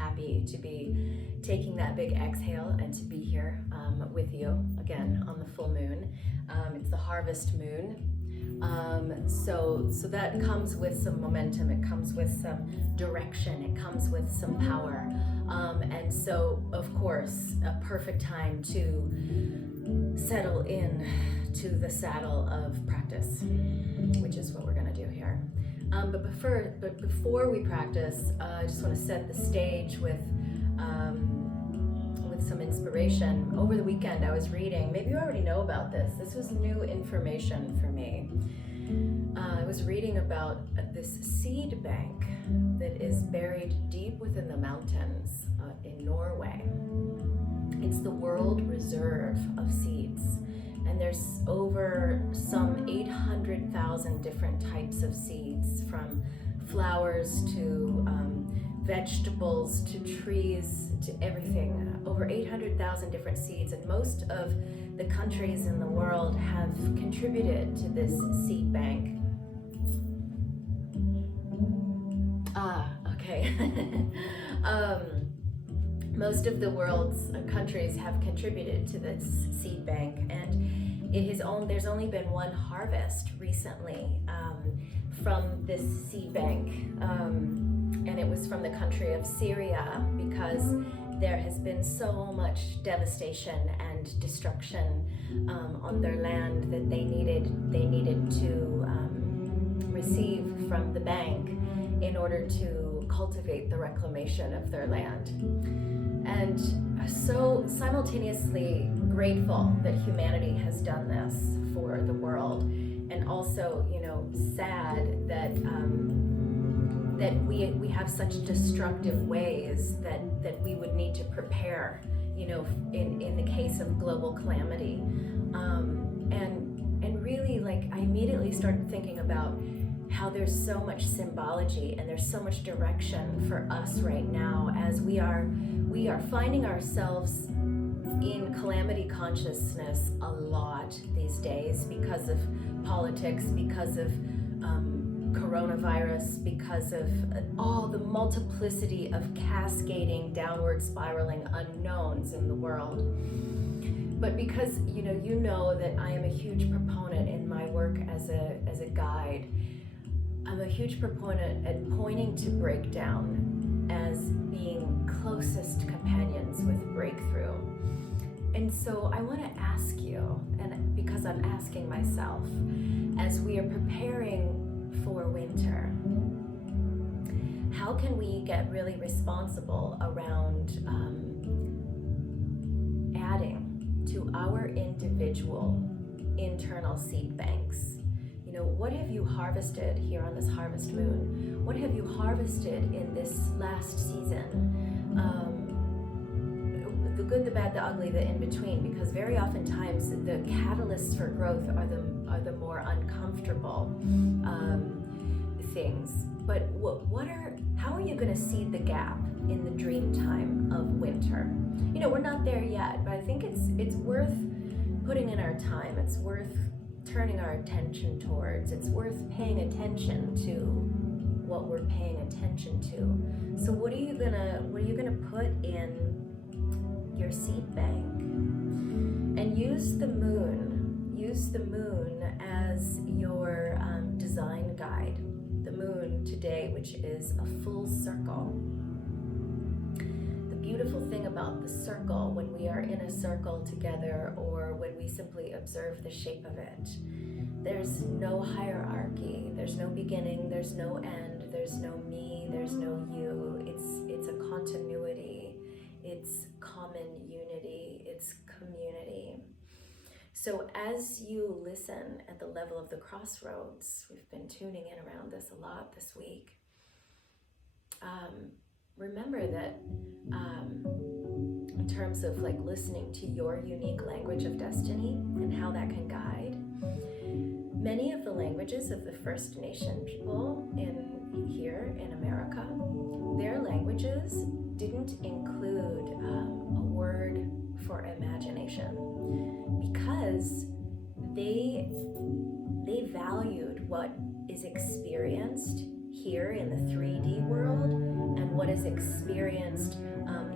happy to be taking that big exhale and to be here with you again on the full moon. It's the harvest moon. So that comes with some momentum, it comes with some direction, it comes with some power. And so, of course, a perfect time to settle in to the saddle of practice, which is what we're going to do here. But before we practice, I just want to set the stage with some inspiration. Over the weekend, I was reading, maybe you already know about this. This was new information for me. I was reading about this seed bank that is buried deep within the mountains in Norway. It's the world reserve of seeds. And there's over some 800,000 different types of seeds, from flowers to vegetables to trees to everything. Over 800,000 different seeds, and most of the countries in the world have contributed to this seed bank. Okay. Most of the world's countries have contributed to this seed bank, and there's only been one harvest recently from this seed bank, and it was from the country of Syria, because there has been so much devastation and destruction on their land that they needed to receive from the bank in order to cultivate the reclamation of their land. And so simultaneously grateful that humanity has done this for the world, and also, sad that we have such destructive ways that we would need to prepare, in the case of global calamity. And really, I immediately started thinking about how there's so much symbology and there's so much direction for us right now, as we are finding ourselves in calamity consciousness a lot these days, because of politics, because of coronavirus, because of all the multiplicity of cascading, downward spiraling unknowns in the world. But because you know that I am a huge proponent in my work as a guide, I'm a huge proponent at pointing to breakdown as being closest companions with breakthrough. And so I want to ask you, and because I'm asking myself, as we are preparing for winter, how can we get really responsible around adding to our individual internal seed banks? What have you harvested here on this harvest moon? What have you harvested in this last season? The good, the bad, the ugly, the in between, because very oftentimes the catalysts for growth are the more uncomfortable things. But how are you going to seed the gap in the dream time of winter? We're not there yet, but I think it's worth putting in our time. It's worth turning our attention towards. It's worth paying attention to what we're paying attention to. So what are you gonna put in your seed bank? And use the moon as your design guide. The moon today, which is a full circle. The beautiful thing about the circle, when we are in a circle together, or when we simply observe the shape of it, there's no hierarchy, there's no beginning, there's no end, there's no me, there's no you. It's a continuity, it's common unity, it's community. So as you listen at the level of the crossroads, we've been tuning in around this a lot this week, remember that in terms of listening to your unique language of destiny and how that can guide, many of the languages of the First Nation people here in America, their languages didn't include a word for imagination, because they valued what is experienced here in the 3D world and what is experienced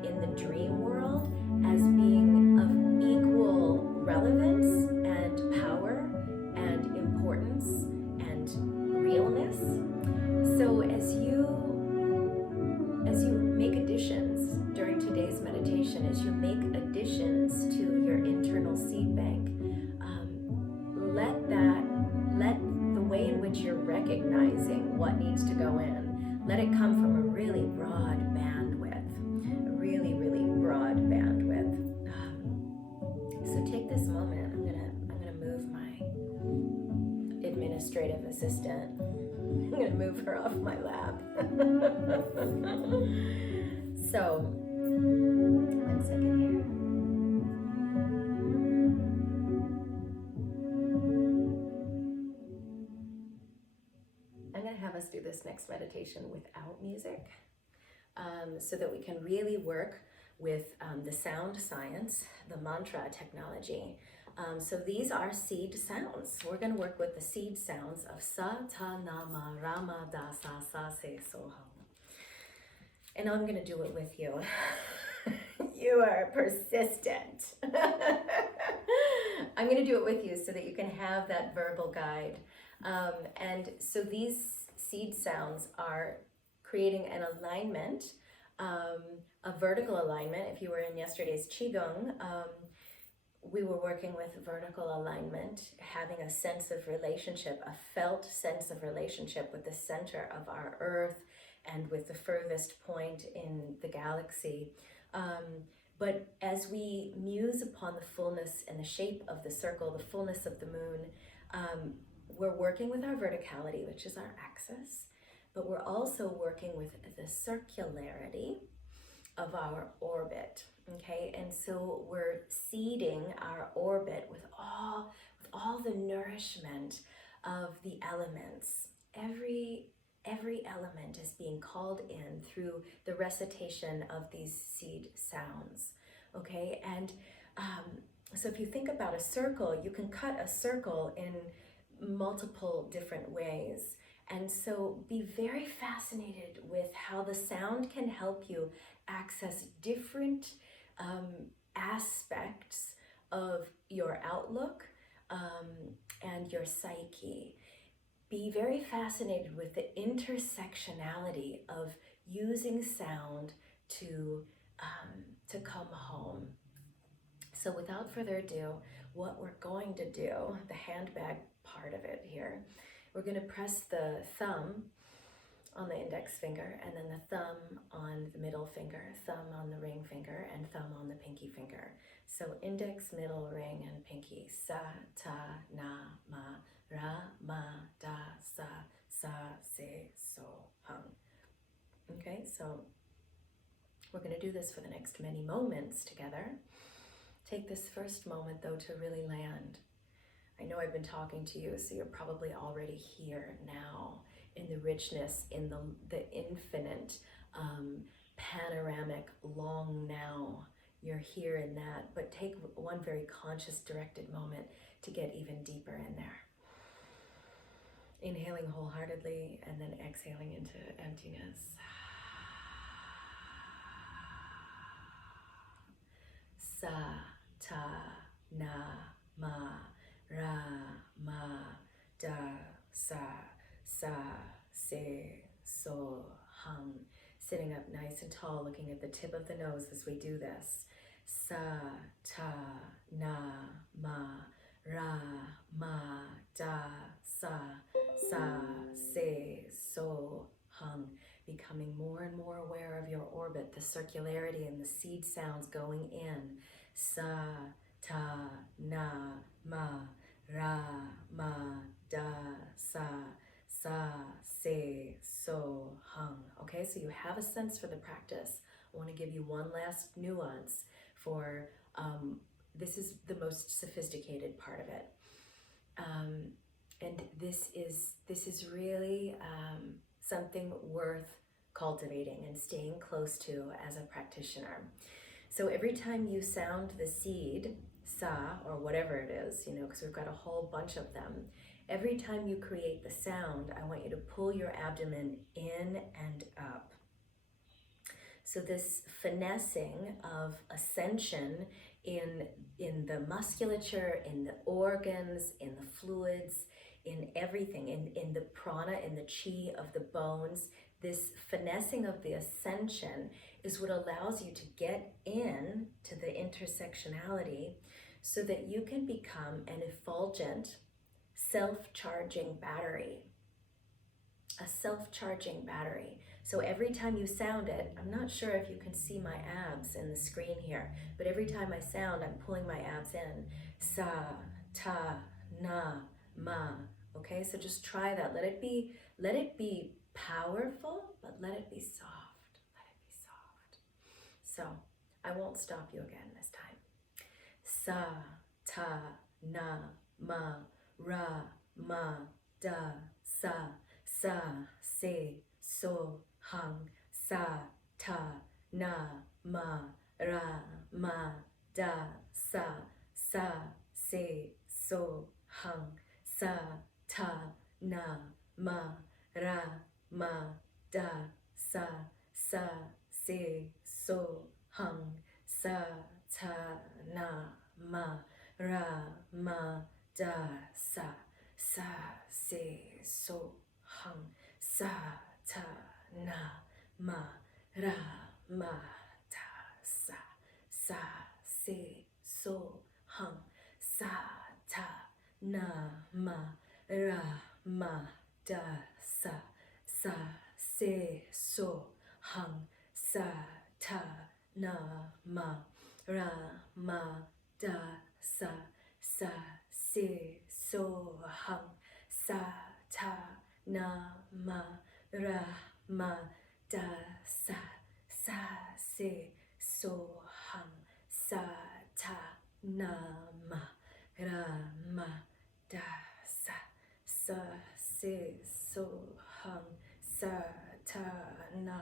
in the dream world as being of equal relevance and power and importance and realness. So as you make additions during today's meditation, as you make additions to your internal seed bank, let the way in which you're recognizing what needs to go in, let it come from a really broad bandwidth, a really, really broad bandwidth. So take this moment. I'm gonna move my administrative assistant. I'm gonna move her off my lap. So, 1 second here. I'm gonna have us do this next meditation without music, so that we can really work with the sound science, the mantra technology. So these are seed sounds. We're going to work with the seed sounds of sa, ta, na, ma, ra, ma, da, sa, se, so, hum. And I'm going to do it with you. You are persistent. I'm going to do it with you so that you can have that verbal guide. And so these seed sounds are creating an alignment, a vertical alignment. If you were in yesterday's Qigong, we were working with vertical alignment, having a sense of relationship, a felt sense of relationship with the center of our earth and with the furthest point in the galaxy. But as we muse upon the fullness and the shape of the circle, the fullness of the moon, we're working with our verticality, which is our axis, but we're also working with the circularity of our orbit, okay? And so we're seeding our orbit with all the nourishment of the elements. Every element is being called in through the recitation of these seed sounds, okay? And so if you think about a circle, you can cut a circle in multiple different ways. And so be very fascinated with how the sound can help you access different aspects of your outlook and your psyche. Be very fascinated with the intersectionality of using sound to come home. So without further ado, what we're going to do, the handbag part of it here, we're going to press the thumb on the index finger, and then the thumb on the middle finger, thumb on the ring finger, and thumb on the pinky finger. So index, middle, ring, and pinky. Sa, ta, na, ma, ra, ma, da, sa, se, so, hum. Okay, so we're going to do this for the next many moments together. Take this first moment, though, to really land. I know I've been talking to you, so you're probably already here now in the richness, in the infinite, panoramic long now. You're here in that, but take one very conscious, directed moment to get even deeper in there. Inhaling wholeheartedly and then exhaling into emptiness. Sa, ta, na, ma, ra, ma, da, sa, se, so, hum. Sitting up nice and tall, looking at the tip of the nose as we do this. Sa, ta, na, ma, ra, ma, da, sa, se, so, hum. Becoming more and more aware of your orbit, the circularity and the seed sounds going in. Sa, ta, na, ma, ra, ma, da, sa, se, so, hum. Okay, so you have a sense for the practice. I want to give you one last nuance for this is the most sophisticated part of it. And this is really something worth cultivating and staying close to as a practitioner. So every time you sound the seed, sa, or whatever it is, because we've got a whole bunch of them, every time you create the sound, I want you to pull your abdomen in and up. So this finessing of ascension in the musculature, in the organs, in the fluids, in everything, in the prana, in the chi of the bones, this finessing of the ascension is what allows you to get in to the intersectionality so that you can become an effulgent, self-charging battery. A self-charging battery. So every time you sound it, I'm not sure if you can see my abs in the screen here, but every time I sound, I'm pulling my abs in. Sa, ta, na, ma. Okay, so just try that. Let it be powerful, but let it be soft. Let it be soft. So I won't stop you again this time. Sa, ta, na, ma, ra, ma, da, sa, sa, se, so, hung, sa, ta, na, ma, ra, ma, da, sa, sa, se, so, hung, sa, ta, na, ma, ra, ma, da, sa, sa, se, so, hung, sa, ta, na, ma, ra, ma, da, sa, sa, se, so, hung, sa, ta, na, ma, ra, ma, da, sa, sa, se, so, hung, sa, ta, na, ma, ra, ma, da, sa, sa, se, so, hung, sa, ta, na, ma, ra, ma, da, sa, sa, se, so, hung, sa, ta, na, ma, ra, ma, da, sa, sa, se, so, hung, sa, ta, na, ma, ra, ma, da, sa, sa, se, so, hung, sa, ta, na,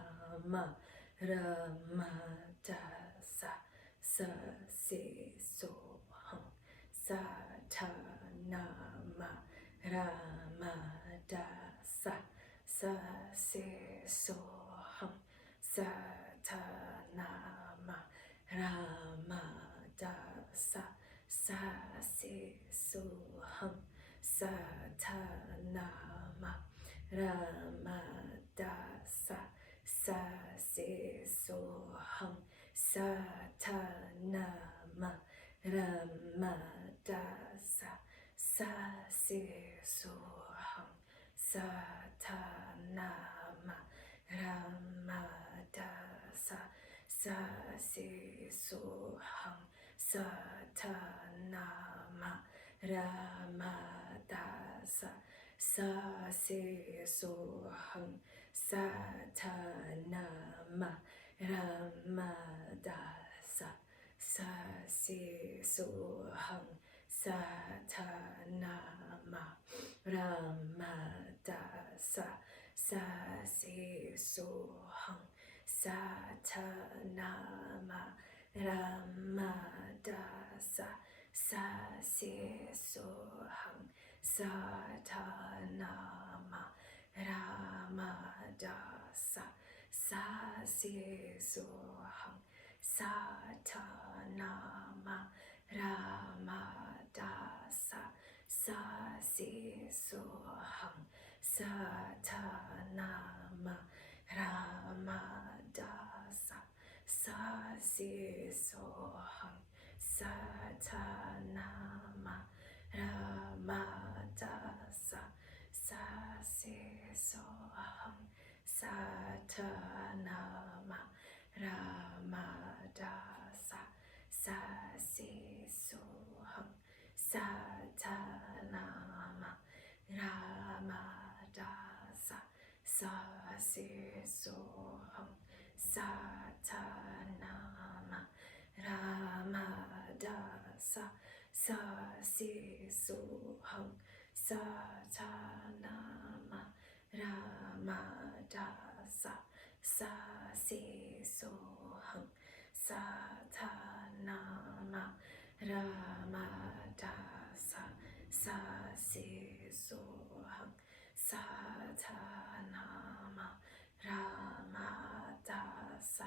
ma, ra, ma, da, sa, sa, se, so, hung, sa, ta, na, ma, ra, ma, da, sa, sa, se, so, hung, sa, ta, na, ma, ra, ma, da, sa, sa, se, so, hung, sa, ta, na, ma, ra, ma, da, sa, sa, se, so, hung, sa, ta, na, ma, ra, ma, da, sa, sa, se, so, hung, sa, ta, na, ma, ra, ma, da, sa, sa, se, so, hung, sa, ta, na, ma, ra, ma, da, sa, sa, se, so, hung, sa, ta, na, ma, ra, ma, da, sa, sa, se, so, hung, sa, ta, na, ma, ra, ma, da, sa, sa, se, so, hung, sa, ta, na, ma, ra, ma, da, sa, sa, se, so, hung, sa, ta, na, ma, ra, ma, da, sa, sa, se, so, hung, sa, ta, na, ma, ra, ma, da, sa, sa, se, so, hung, sa, ta, na, ma, ra, ma, da, sa, sa, se, so, hung, sa, ta, na, ma, ra, ma, da, sa, sa, se, so, hung, sa, ta, na, ma, ra, ma, da, sa, sa, se, so, hung, sa, ta, na, ma, ra, ma, da, sa, sa, se, so, hung, sa, ta, na, ma, ra, ma, da, sa, sa, se, so, hung, sa, ta, na, ma, ra, ma, da, sa, sa, se, so, hung, sa, ta, na, ma, ra, ma, da, sa, sa, se, so, hung, sa, ta, na, ma, ra, ma, da, sa,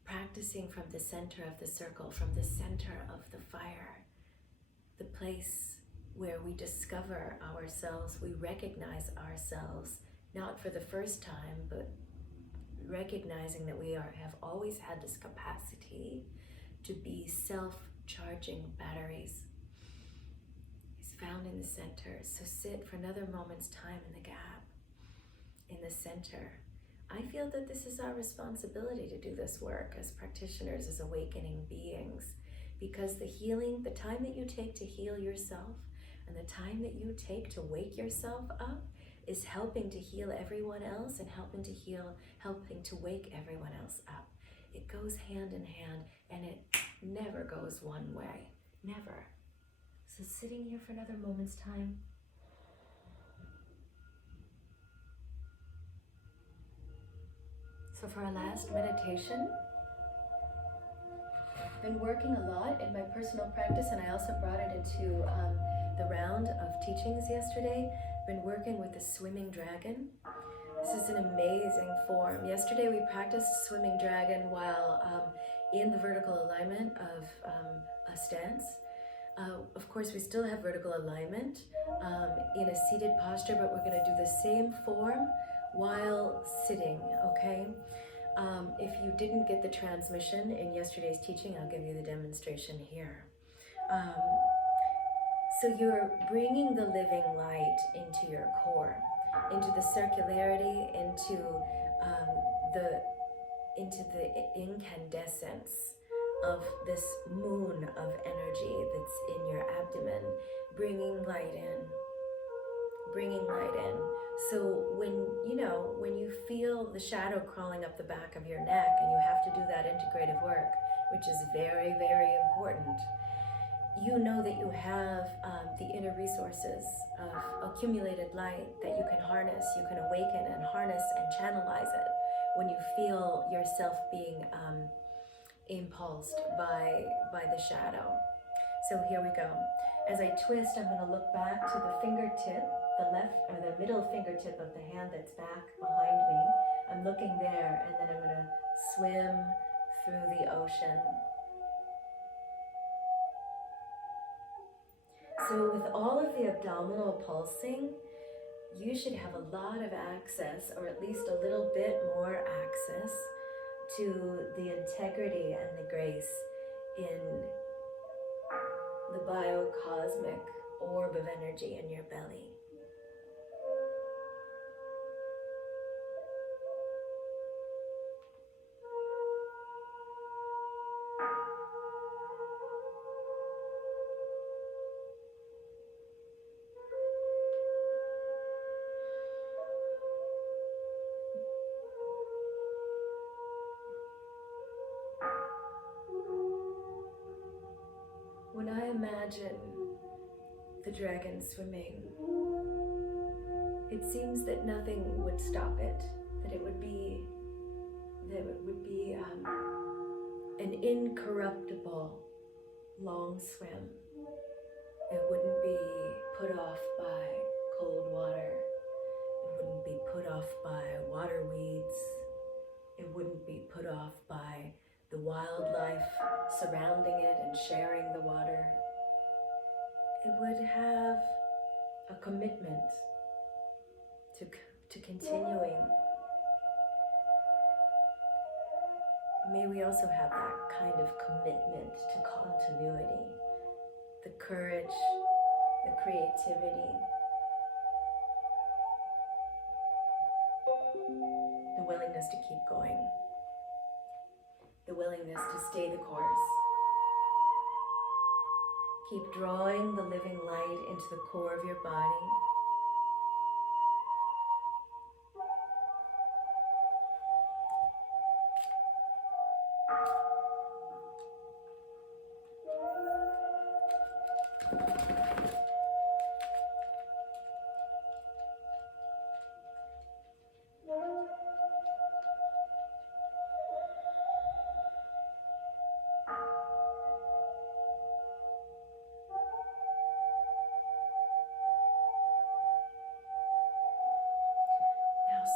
practicing from the center of the circle, from the center of the fire, the place where we discover ourselves, we recognize ourselves, not for the first time, but recognizing that we have always had this capacity to be self-charging batteries. It's found in the center. So sit for another moment's time in the gap, in the center. I feel that this is our responsibility to do this work as practitioners, as awakening beings, because the healing, the time that you take to heal yourself and the time that you take to wake yourself up is helping to heal everyone else and helping to wake everyone else up. It goes hand in hand, and it never goes one way, never. So sitting here for another moment's time. So for our last meditation, I've been working a lot in my personal practice, and I also brought it into the round of teachings yesterday. I've been working with the swimming dragon. This is an amazing form. Yesterday we practiced swimming dragon while in the vertical alignment of a stance. Of course, we still have vertical alignment in a seated posture, but we're going to do the same form while sitting, okay? If you didn't get the transmission in yesterday's teaching, I'll give you the demonstration here. So you're bringing the living light into your core, into the circularity, into the incandescence of this moon of energy that's in your abdomen, bringing light in. So when you feel the shadow crawling up the back of your neck and you have to do that integrative work, which is very, very important, you know that you have the inner resources of accumulated light that you can harness, you can awaken and harness and channelize it when you feel yourself being impulsed by the shadow. So here we go. As I twist, I'm going to look back to the fingertip, the left or the middle fingertip of the hand that's back behind me. I'm looking there, and then I'm going to swim through the ocean. So with all of the abdominal pulsing, you should have a lot of access, or at least a little bit more access, to the integrity and the grace in the biocosmic orb of energy in your belly. When I imagine the dragon swimming, it seems that nothing would stop it, that it would be an incorruptible long swim. It wouldn't be put off by cold water. It wouldn't be put off by water weeds. It wouldn't be put off by the wildlife surrounding it and sharing the water. It would have a commitment to continuing. May we also have that kind of commitment to continuity, the courage, the creativity, the willingness to keep going, the willingness to stay the course. Keep drawing the living light into the core of your body.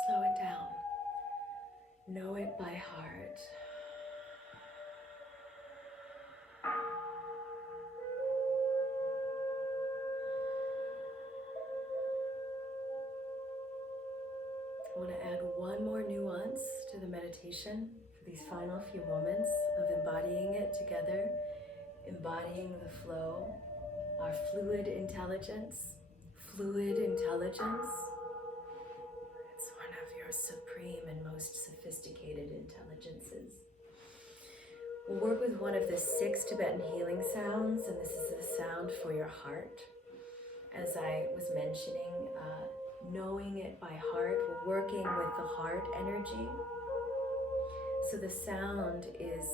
Slow it down. Know it by heart. meditation for these final few moments of embodying it together, embodying the flow, our fluid intelligence. Fluid intelligence, it's one of your supreme and most sophisticated intelligences. We'll work with one of the 6 Tibetan healing sounds, and this is the sound for your heart. As I was mentioning, knowing it by heart, we're working with the heart energy. So the sound is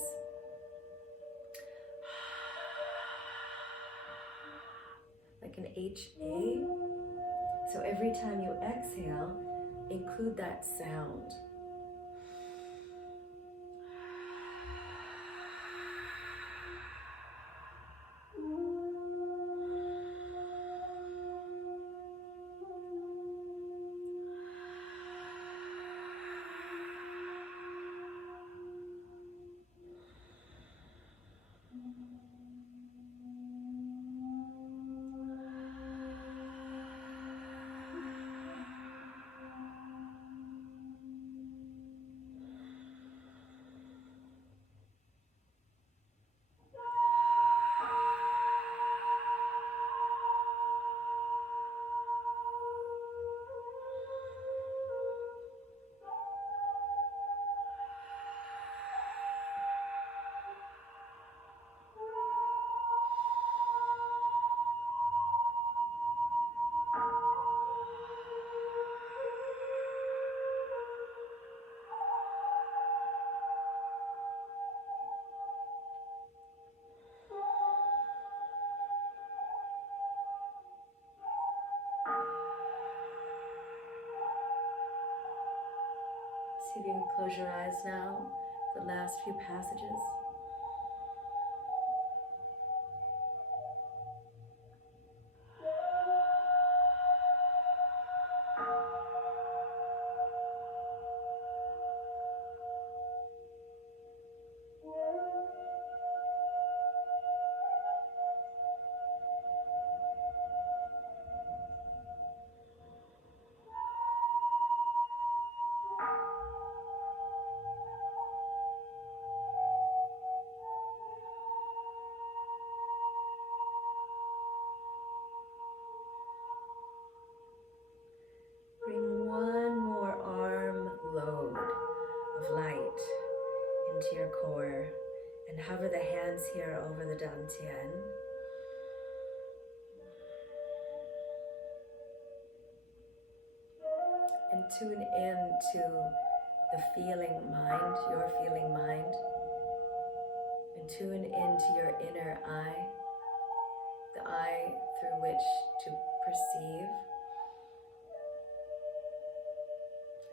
like an HA. So every time you exhale, include that sound. See if you can close your eyes now, the last few passages. Bring one more arm load of light into your core and hover the hands here over the dantian. And tune in to the feeling mind, your feeling mind. And tune into your inner eye, the eye through which to perceive.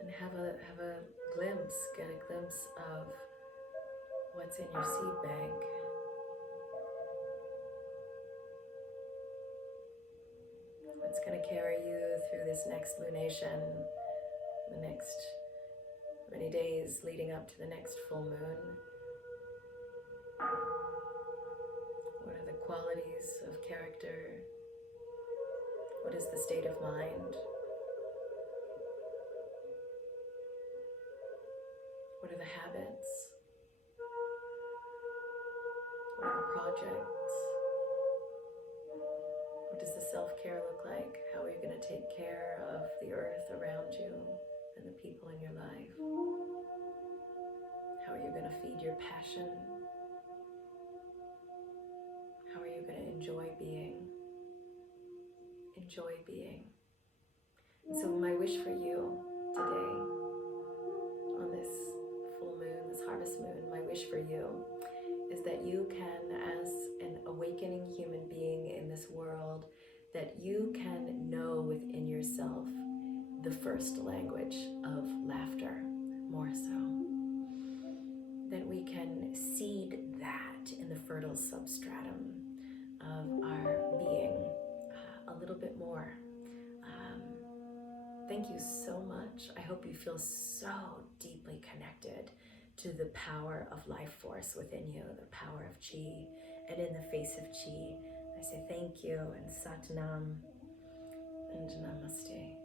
And have a glimpse, get a glimpse of what's in your seed bank. What's going to carry you through this next lunation, the next many days leading up to the next full moon. What are the qualities of character? What is the state of mind? What are the habits? What are the projects? What does the self-care look like? How are you going to take care of the earth around you and the people in your life? How are you going to feed your passion? How are you going to enjoy being? Enjoy being. And so my wish for you today, on this full moon, this harvest moon, my wish for you is that you can, as an awakening human being in this world, that you can know within yourself the first language of laughter, more so. That we can seed that in the fertile substratum of our being a little bit more. Thank you so much. I hope you feel so deeply connected to the power of life force within you, the power of chi. And in the face of chi, I say thank you and Sat Nam and Namaste.